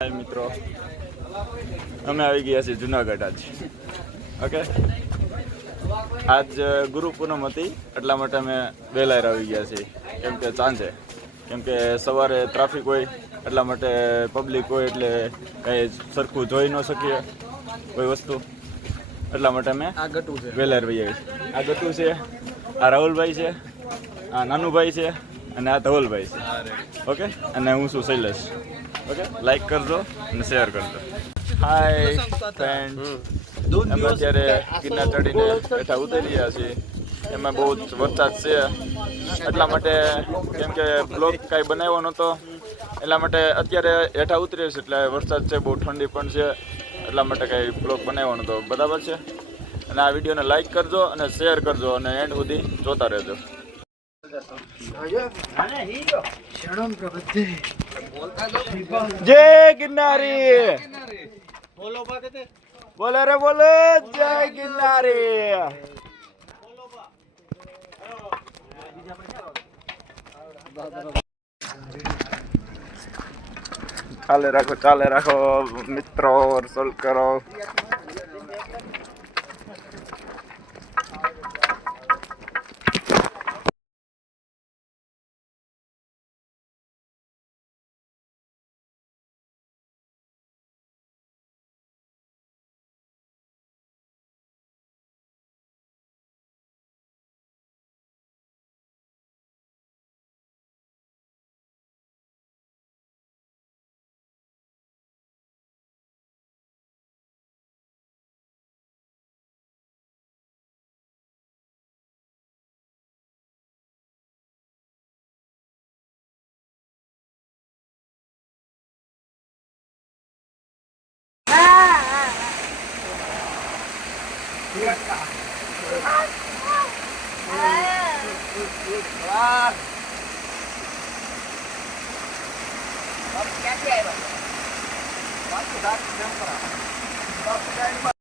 મિત્રો. અમે આવી ગયા છીએ જુનાગઢ આજ. ઓકે આજ ગુરુ પૂનમ હતી એટલા માટે અમે વહેલાયર આવી ગયા છીએ. કેમ કે સાંજે. કેમ કે સવારે ટ્રાફિક હોય એટલા માટે પબ્લિક હોય એટલે કંઈ સરખું જોઈ ન શકીએ કોઈ વસ્તુ. એટલા માટે અમે આ ગટું છે. વહેલા આવી આ ગટું છે. આ રાહુલભાઈ છે. આ નાનુભાઈ છે. અને આ ધવલભાઈ. છે ઓકે? અને હું છું શૈલેષ. ઓકે? લાઈક કરજો અને શેર કરજો. હાય ફ્રેન્ડ અમે અત્યારે ગિરનાર ચડીને બેઠા ઉતરી રહ્યા છીએ. એમાં બહુ જ વરસાદ છે. એટલા માટે કેમ કે બ્લોગ કાંઈ બનાવ્યો નહોતો. એટલા માટે અત્યારે હેઠા ઉતરીએ છીએ એટલે વરસાદ છે બહુ ઠંડી પણ છે. એટલા માટે કાંઈ બ્લોગ બનાવ્યો નહોતો. બરાબર છે? અને આ વિડીયોને લાઈક કરજો અને શેર કરજો અને એન્ડ સુધી જોતા રહેજો. જય ગિરનારી. બોલે રે બોલો. જય ગિરનારી. ચાલે રાખો ચાલે રાખો મિત્રો સોલ કરો. Vamos ficar aqui aí, mano. Pode cuidar que tem um prato. Pode ficar aí, mano.